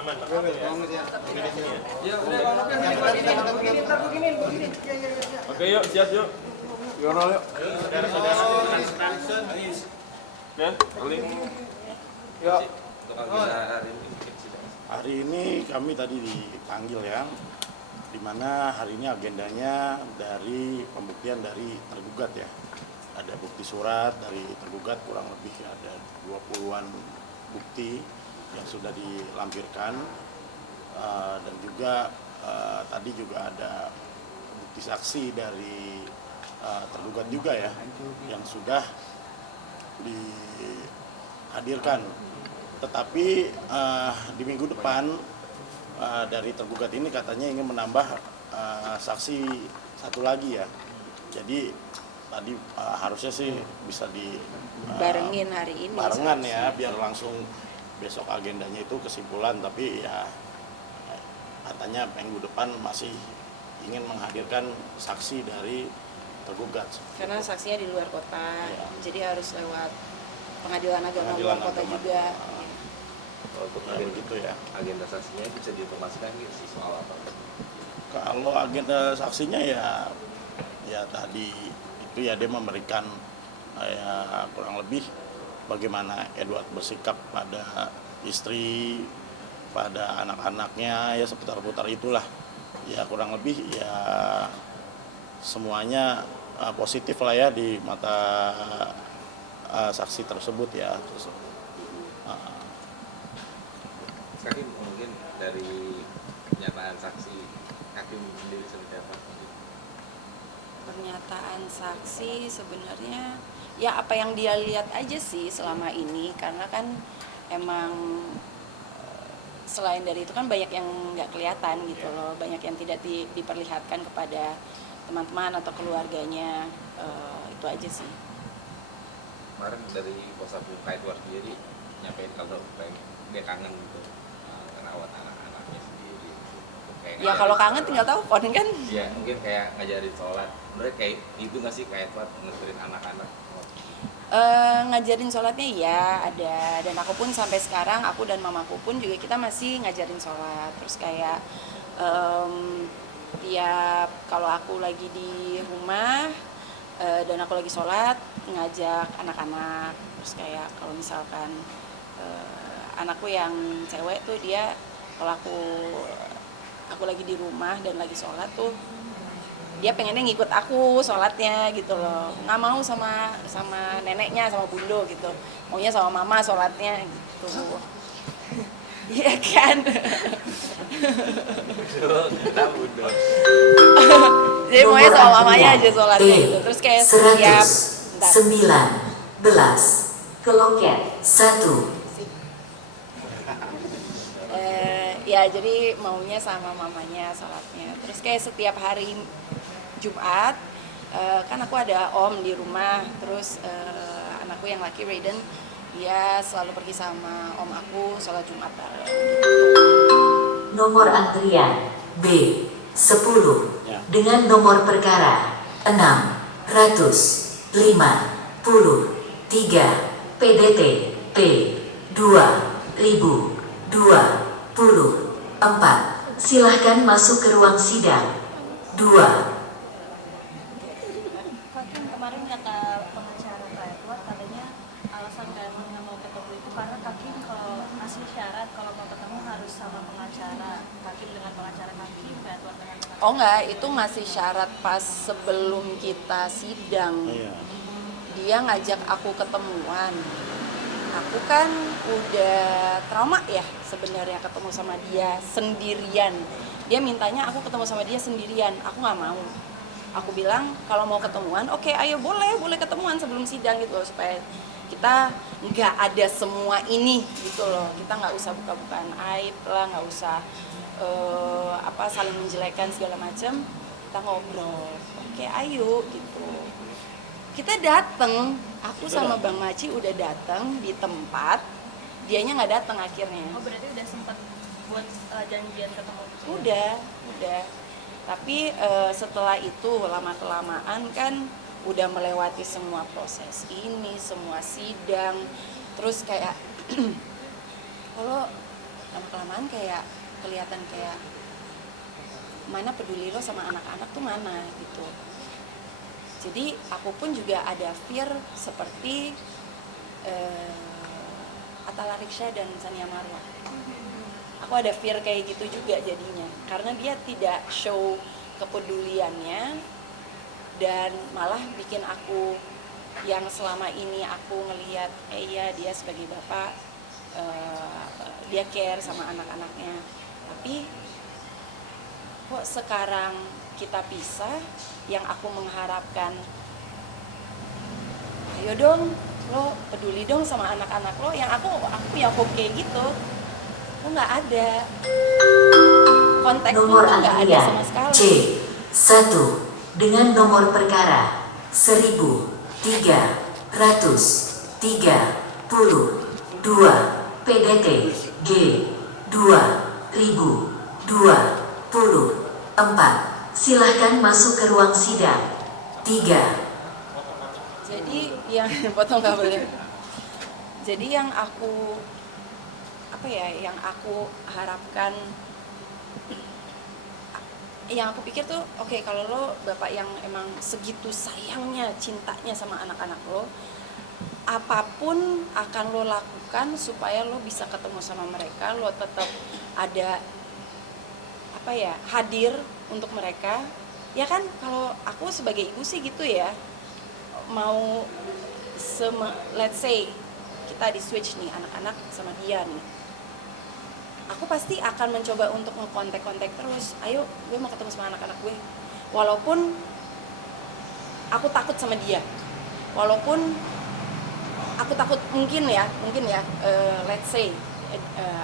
Ya udah oke yuk siap yuk. Yuk. Ya, Ali. Yuk. Hari ini kami tadi dipanggil ya, di mana hari ini agendanya dari pembuktian dari tergugat ya. Ada bukti surat dari tergugat kurang lebih ada 20-an bukti yang sudah dilampirkan dan juga tadi juga ada bukti saksi dari tergugat juga ya yang sudah dihadirkan. Tetapi di minggu depan dari tergugat ini katanya ingin menambah saksi satu lagi ya. Jadi tadi harusnya sih bisa barengin hari ini. Barengan ya, biar langsung besok agendanya itu kesimpulan. Tapi ya katanya minggu depan masih ingin menghadirkan saksi dari tergugat. Karena saksinya di luar kota, ya. Jadi harus lewat pengadilan agama luar kota juga. Untuk Begitu ya. agenda saksinya bisa diinformasikan nggak sih soal apa? Kalau agenda saksinya ya tadi itu ya dia memberikan ya kurang lebih bagaimana Edward bersikap pada istri, pada anak-anaknya ya seputar-putar itulah. Ya kurang lebih ya semuanya positif lah ya di mata saksi tersebut ya. Hakim mungkin dari pernyataan saksi hakim sendiri seperti apa? Pernyataan saksi sebenarnya ya apa yang dia lihat aja sih selama ini, karena kan emang selain dari itu kan banyak yang nggak kelihatan gitu loh, banyak yang tidak diperlihatkan kepada teman-teman atau keluarganya, itu aja sih. Kemarin dari Kuasa Hukum Edward jadi nyampein kalau dia kangen gitu merawat anak-anaknya sendiri. Kayak Ya kalau kangen tinggal telepon kan. Iya mungkin kayak ngajarin sholat. Sebenarnya kayak itu nggak sih kayak Edward ngejarin anak-anak? Ngajarin sholatnya iya ada, dan aku pun sampai sekarang aku dan mamaku pun juga kita masih ngajarin sholat. Terus kayak tiap kalau aku lagi di rumah dan aku lagi sholat ngajak anak-anak. Terus kayak kalau misalkan anakku yang cewek tuh dia kalau aku lagi di rumah dan lagi sholat tuh dia pengennya ngikut aku sholatnya gitu loh, nggak mau sama neneknya sama bundo gitu, maunya sama mama sholatnya gitu. Iya kan. Jadi maunya sama mamanya aja sholatnya gitu. Terus kayak setiap 19 ke loket 1. Ya jadi maunya sama mamanya sholatnya. Terus kayak setiap hari Jumat kan aku ada om di rumah, terus anakku yang laki Raiden dia selalu pergi sama om aku sholat Jumat bareng. Nomor antrian B10 dengan nomor perkara 653 PDT P 2024. Silahkan masuk ke ruang sidang 2. Hakim kemarin kata pengacara Kak Edward katanya alasan Kak Edward nggak mau ketemu itu karena Hakim kalau ngasih syarat kalau mau ketemu harus sama pengacara, Hakim dengan pengacara Hakim, Kak Edward dengan pengacara. Oh enggak, itu ngasih syarat pas sebelum kita sidang. Dia ngajak aku ketemuan. Aku kan udah trauma ya sebenarnya ketemu sama dia sendirian. Dia mintanya aku ketemu sama dia sendirian, aku nggak mau. Aku bilang kalau mau ketemuan, oke, ayo boleh ketemuan sebelum sidang gitu loh, supaya kita nggak ada semua ini gitu loh. Kita nggak usah buka-bukaan aib lah, nggak usah saling menjelekkan segala macam. Kita ngobrol, oke, ayo gitu. Kita dateng, aku sama Bang Maci udah dateng di tempat, dianya nggak dateng akhirnya. Oh berarti udah sempat buat janjian ketemu? Udah. Tapi setelah itu lama-kelamaan kan udah melewati semua proses ini, semua sidang. Terus kayak kalau lama-kelamaan kayak kelihatan kayak mana peduli lo sama anak-anak tuh mana gitu. Jadi aku pun juga ada fear seperti Atta Larisha dan Sania Marwa. Aku ada fear kayak gitu juga jadinya, karena dia tidak show kepeduliannya dan malah bikin aku yang selama ini aku ngelihat iya dia sebagai bapak dia care sama anak-anaknya, tapi kok sekarang kita pisah, yang aku mengharapkan ayo dong lo peduli dong sama anak-anak lo, yang aku yang hope kayak gitu lo nggak ada, kontak Nomor lo nggak ada antrian sama sekali. C1 dengan nomor perkara 1332 PDT G2024. Silahkan masuk ke ruang sidang 3. Jadi yang potong kabelnya. Jadi yang aku yang aku harapkan, yang aku pikir tuh oke, kalau lo bapak yang emang segitu sayangnya cintanya sama anak-anak lo, apapun akan lo lakukan supaya lo bisa ketemu sama mereka, lo tetap ada hadir untuk mereka. Ya kan, kalau aku sebagai ibu sih gitu ya, mau let's say kita di switch nih anak-anak sama dia nih, aku pasti akan mencoba untuk ngekontak terus, ayo gue mau ketemu sama anak-anak gue, walaupun aku takut sama dia, walaupun aku takut mungkin ya let's say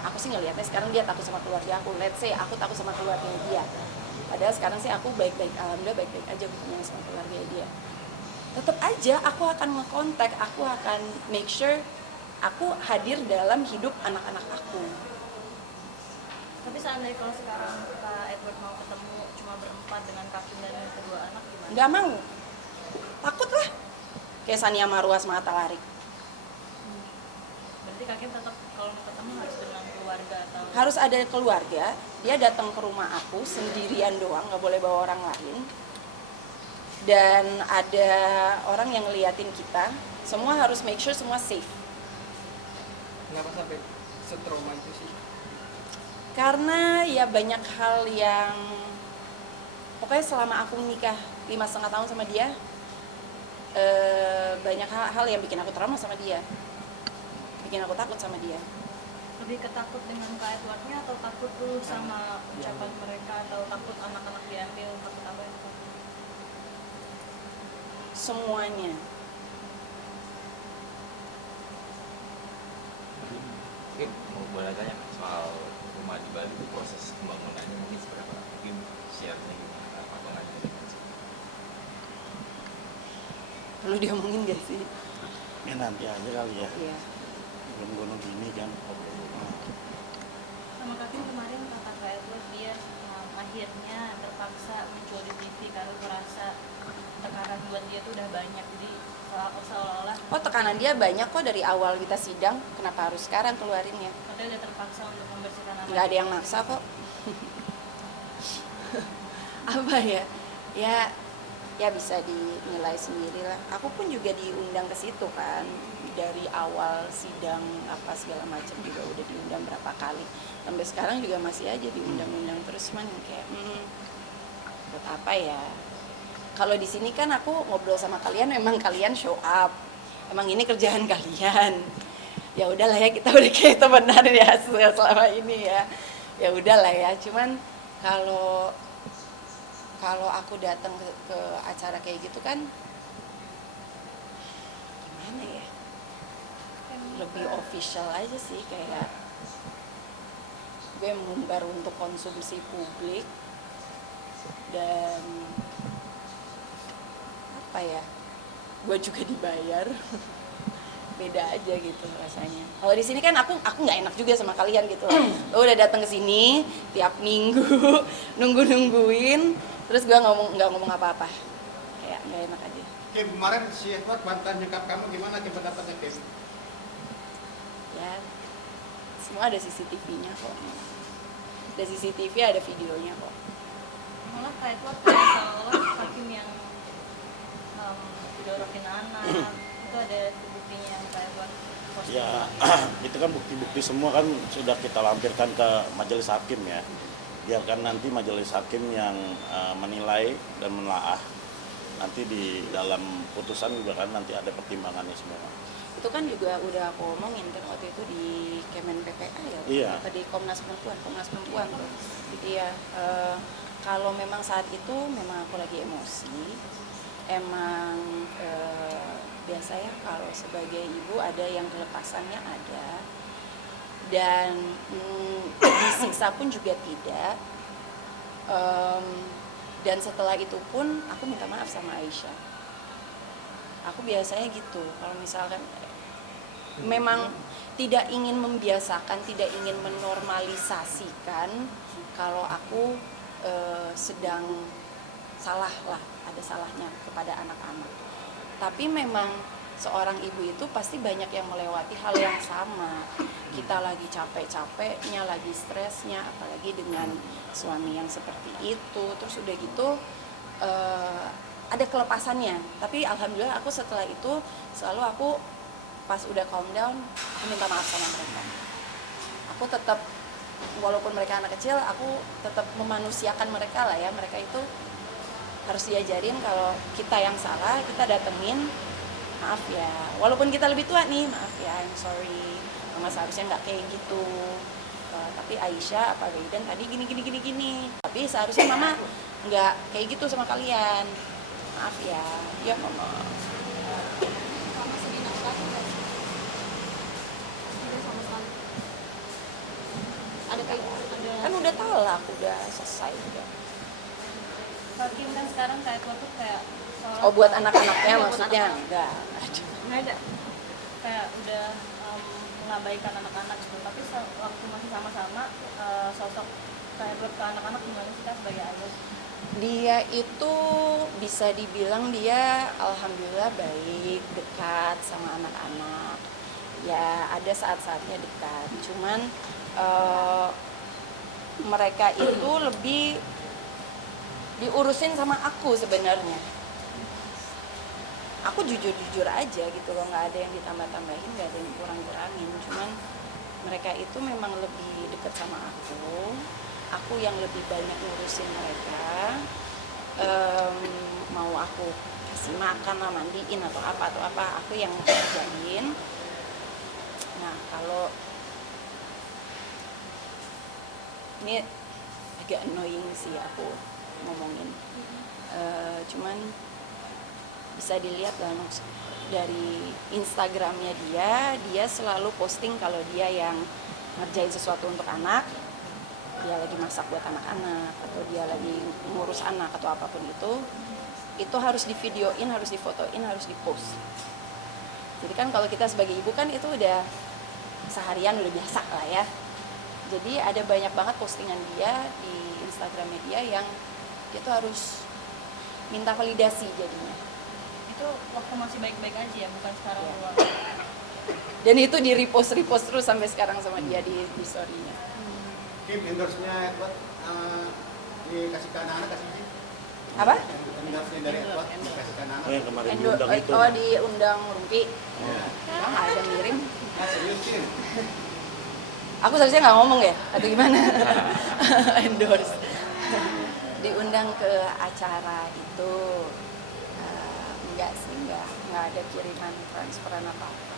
aku sih ngelihatnya sekarang dia takut sama keluarga aku, let's say aku takut sama keluarga dia, padahal sekarang sih aku baik-baik, alhamdulillah baik-baik aja hubungannya sama keluarga dia. Tetap aja aku akan ngekontak, aku akan make sure aku hadir dalam hidup anak-anak aku. Tapi seandainya kalau sekarang Pak Edward mau ketemu cuma berempat dengan Kakim dan kedua anak gimana? Nggak mau, takut lah, kayak Sania Marwa sama Atta Larik. Berarti Kakim tetap kalau mau ketemu harus dengan keluarga atau? Harus ada keluarga, dia datang ke rumah aku sendirian doang, nggak boleh bawa orang lain. Dan ada orang yang ngeliatin kita, semua harus make sure semua safe. Kenapa sampai setrauma itu sih? Karena ya banyak hal yang, pokoknya selama aku menikah 5,5 tahun sama dia, banyak hal yang bikin aku trauma sama dia, bikin aku takut sama dia. Lebih ketakut dengan Kak Edwardnya atau takut dulu sama ucapan mereka, atau takut anak-anak diambil, takut apa itu? Semuanya. Mungkin mau boleh tanya soal rumah di Bali itu proses pembangunannya mungkin seberapa? Mungkin share-nya gimana, pandangannya gimana? Perlu diomongin gak sih? Ya nanti aja kali ya, Iya. gunung-gunung gini kan. Sama Kakim kemarin kata Kak Edward dia akhirnya terpaksa muncul di TV karena merasa tekanan buat dia tuh udah banyak, jadi seolah-olah Oh, tekanan dia banyak kok dari awal kita sidang, kenapa harus sekarang keluarinnya? katanya udah terpaksa untuk membersihkan nama. Nggak ada yang maksa kok. Apa ya? Ya bisa dinilai sendiri lah. Aku pun juga diundang ke situ kan, dari awal sidang apa segala macam juga udah diundang berapa kali. Sampai sekarang juga masih aja diundang-undang terus, cuman kayak buat apa ya? Kalau di sini kan aku ngobrol sama kalian, memang kalian show up, emang ini kerjaan kalian. Ya udahlah ya, kita udah kayak temenan ya selama ini ya. Ya udahlah ya. Cuman kalau aku datang ke acara kayak gitu kan, gimana ya? Lebih official aja sih, kayak gue mengumbar untuk konsumsi publik dan apa ya, gue juga dibayar. Beda aja gitu rasanya. Kalau di sini kan aku nggak enak juga sama kalian gitu. Lo udah datang ke sini tiap minggu nungguin, terus gue nggak ngomong apa-apa, kayak nggak enak aja. Kim, kemarin si Edward mantan nyekap kamu gimana Kim pendapatnya Kim? Ya semua ada CCTV-nya kok. Ada CCTV, ada videonya kok. Malah kayak itu kayak seolah-olah hakim yang didorokin anak itu ada buktinya yang kayak buat posting. Ya, itu kan bukti-bukti semua kan sudah kita lampirkan ke majelis hakim ya. Biarkan nanti majelis hakim yang menilai dan menelaah. Nanti di dalam putusan juga kan nanti ada pertimbangannya semua. Itu kan juga udah aku omongin kan waktu itu di Kemen PPA ya, Iya. atau di Komnas Perempuan tuh. Jadi ya kalau memang saat itu memang aku lagi emosi, emang biasa ya kalau sebagai ibu ada yang kelepasannya ada, dan disiksa pun juga tidak. Dan setelah itu pun aku minta maaf sama Aisyah. Aku biasanya gitu, kalau misalkan memang tidak ingin membiasakan, tidak ingin menormalisasikan kalau aku sedang salah lah, ada salahnya kepada anak-anak. Tapi memang seorang ibu itu pasti banyak yang melewati hal yang sama. Kita lagi capek-capeknya, lagi stresnya, apalagi dengan suami yang seperti itu. Terus udah gitu ada kelepasannya. Tapi alhamdulillah aku setelah itu selalu aku pas udah calm down, aku minta maaf sama mereka. Aku tetap, walaupun mereka anak kecil, aku tetap memanusiakan mereka lah ya. Mereka itu harus diajarin kalau kita yang salah, kita datengin, maaf ya, walaupun kita lebih tua nih, maaf ya, I'm sorry, mama seharusnya nggak kayak gitu. Tapi Aisyah apa Raydan tadi gini. Tapi seharusnya mama nggak kayak gitu sama kalian. Maaf ya, ya mama. Sama sedih lagi nggak sih? Tidak sama sekali. Ada kayak ada. Kan udah talak, udah selesai udah. Hakim kan sekarang kayak tua tuh kayak seolah- Oh buat anak-anaknya Iya, buat maksudnya? anak-anak. Enggak. Nggak ada. Kayak udah mengabaikan anak-anak gitu. Tapi waktu masih sama-sama sosok kayak buat ke anak-anak gimana sih Kak sebagai ayah? Dia itu bisa dibilang dia alhamdulillah baik, dekat sama anak-anak. Ya ada saat-saatnya dekat. Cuman mereka itu lebih diurusin sama aku sebenarnya. Aku jujur-jujur aja gitu loh, nggak ada yang ditambah-tambahin, nggak ada yang kurang-kurangin. Cuman mereka itu memang lebih dekat sama aku yang lebih banyak ngurusin mereka. Mau aku kasih makan lah, mandiin atau apa, aku yang kerjain. Nah kalau ini agak annoying sih aku ngomongin, cuman bisa dilihat dari Instagramnya dia selalu posting kalau dia yang ngerjain sesuatu untuk anak, dia lagi masak buat anak-anak atau dia lagi ngurus anak atau apapun itu harus divideoin, harus difotoin, harus dipost. Jadi kan kalau kita sebagai ibu kan itu udah seharian udah biasa lah ya. Jadi ada banyak banget postingan dia di Instagramnya dia yang dia tuh harus minta validasi jadinya. Itu waktu masih baik-baik aja ya, bukan sekarang Iya. keluar. Dan itu di repost terus sampai sekarang sama dia di story-nya. Kim, endorse-nya Edward dikasih ke anak-anak, kasih izin. Apa? Endorse-nya dari Edward dikasih ke anak-anak. Yang kemarin diundang itu. Oh diundang Rumpi. Ya. Emang ada yang ngirim. Nah, serius Kim. Aku seharusnya nggak ngomong ya atau gimana? Endorse. Diundang ke acara itu. Enggak sih, enggak ada kiriman transferan apa-apa.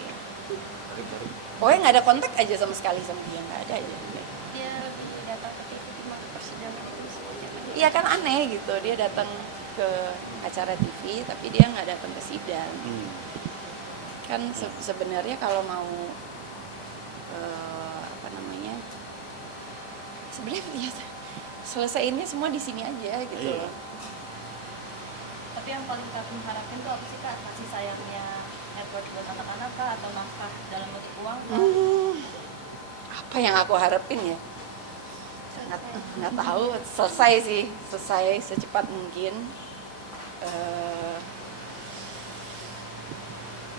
Iya. Pokoknya nggak ada kontak aja sama sekali sama dia, nggak ada aja. Dia lebih datang ke TV cuma persidangan itu seperti apa? Iya kan aneh gitu, dia datang ke acara TV tapi dia nggak datang ke sidang. Kan sebenarnya kalau mau apa namanya, sebenarnya ya, selesaiinnya semua di sini aja gitu Iya. loh. Tapi yang paling Kak harapin tuh apa sih Kak? Kasih sayangnya Edward buat anak-anak kah? Atau nafkah dalam bentuk uang kah? Apa yang aku harapin ya? Nggak tahu, selesai secepat mungkin.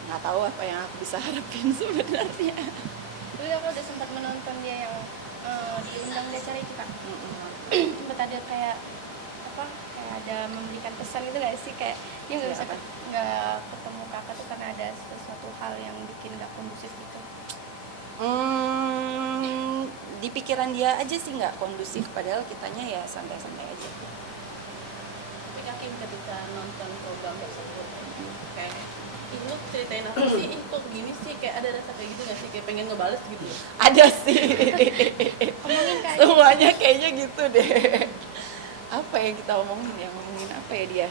Nggak tahu apa yang aku bisa harapin sebenarnya. dulu aku udah sempat menonton dia yang diundang di acara itu kan. Sempat ada kayak apa, kayak ada memberikan pesan gitu gak sih, kayak dia nggak bisa nggak ketemu kakak tuh karena ada sesuatu hal yang bikin nggak kondusif gitu. Di pikiran dia aja sih nggak kondusif, padahal kitanya ya santai-santai aja. Tapi Kak Kim ketika nonton program tersebut kayak ih lu ceritain apa sih, ih kok gini sih, kayak ada rasa kayak gitu gak sih, kayak pengen ngebales gitu? Ada sih. Omongin kayak Semuanya kayaknya gitu deh. Apa yang kita omongin ya? Ngomongin apa ya dia?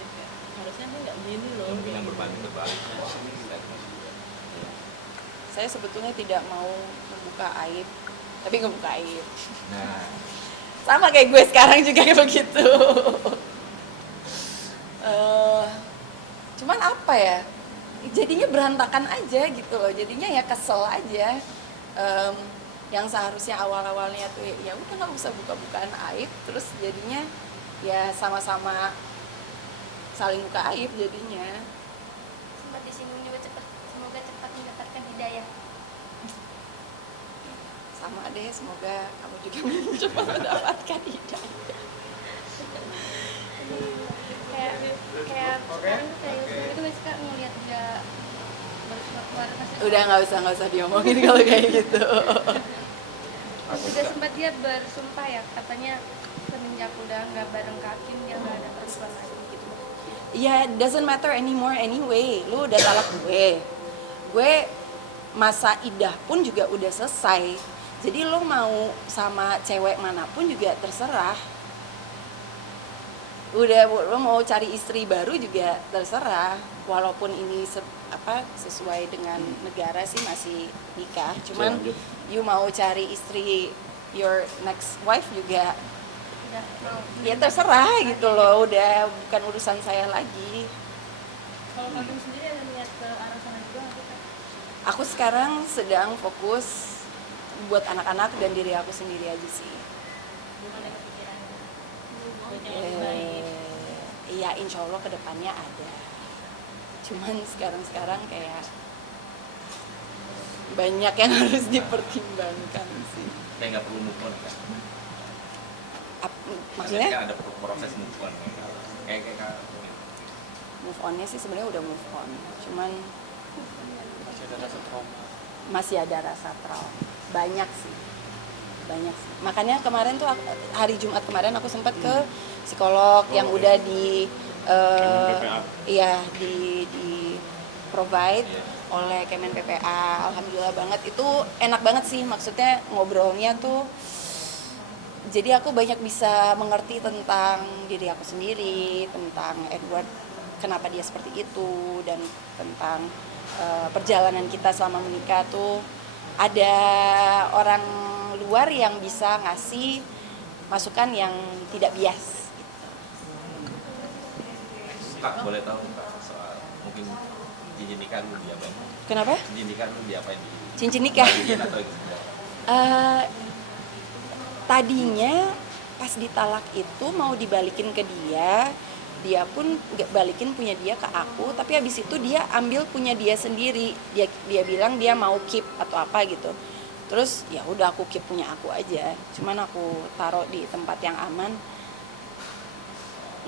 Kayak, harusnya dia nggak gini loh. yang berbanding terbalik. Saya sebetulnya tidak mau membuka aib, tapi ngebuka aib. Nah, Sama kayak gue sekarang juga kayak begitu. Cuman apa ya? Jadinya berantakan aja gitu loh. Jadinya ya kesel aja. Yang seharusnya awal-awalnya tuh ya udah nggak usah buka-bukaan aib, terus jadinya ya sama-sama saling buka aib jadinya. sempat disinggung juga semoga cepat mendapatkan hidayah. Sama deh, semoga kamu juga cepat mendapatkan hidayah. kayak sekarang tuh kayak itu nggak sih Kak, ngeliat dia baru keluar masih Udah nggak usah diomongin kalau kayak gitu. juga sempat dia bersumpah ya, katanya semenjak udah nggak bareng Kakim dia nggak ada perempuan lagi gitu. Ya, doesn't matter anymore anyway. Lu udah talak gue. Gue masa idah pun juga udah selesai. Jadi lo mau sama cewek manapun juga terserah. Udah lo mau cari istri baru juga terserah. Walaupun ini sesuai dengan negara sih masih nikah. Cuman Lanjut. you mau cari istri your next wife juga Udah mau. ya terserah gitu loh. Udah bukan urusan saya lagi. Kalau Kak Kim sendiri ada niat ke arah sana juga nggak sih, Kak? Aku sekarang sedang fokus buat anak-anak dan diri aku sendiri aja sih. Belum ada kepikiran buat yang lebih baik. Iya, insya Allah kedepannya ada. Cuman sekarang kayak banyak yang harus dipertimbangkan sih. kayak nggak perlu move on kan? Maksudnya kan ada proses move on kayak move onnya sih sebenarnya udah move on. Cuman Masih ada rasa trauma. masih ada rasa trauma. Banyak sih. Makanya kemarin tuh hari Jumat kemarin aku sempat ke psikolog yang udah di PPA. iya di provide oleh Kemen PPA. Alhamdulillah banget, itu enak banget sih, maksudnya ngobrolnya tuh jadi aku banyak bisa mengerti tentang diri aku sendiri, tentang Edward kenapa dia seperti itu, dan tentang perjalanan kita selama menikah tuh ada orang luar yang bisa ngasih masukan yang tidak bias. Kak boleh tahu Kak soal mungkin cincin nikah lu diapain? Kenapa? Cincin nikah lu diapain? Cincin nikah? Bagiin atau gitu? Tadinya pas ditalak itu mau dibalikin ke dia pun nggak balikin punya dia ke aku, tapi habis itu dia ambil punya dia sendiri. Dia bilang dia mau keep atau apa gitu. Terus ya udah aku keep punya aku aja. Cuman aku taruh di tempat yang aman.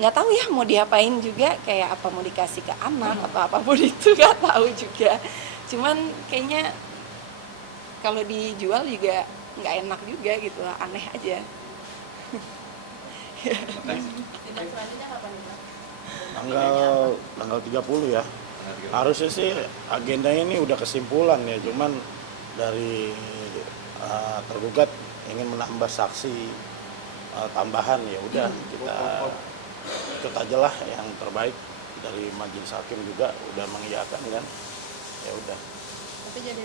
Nggak tahu ya mau diapain juga, kayak apa mau dikasih ke anak atau apapun itu nggak tahu juga. Cuman kayaknya kalau dijual juga nggak enak juga gitu lah, aneh aja. Tindak selanjutnya kapan nih, Kak? Tanggal 30 ya. Harusnya sih agendanya ini udah kesimpulan ya, cuman dari tergugat ingin menambah saksi tambahan, ya udah kita ikut aja lah yang terbaik. Dari majelis hakim juga udah mengiyakan kan, ya udah. Tapi jadi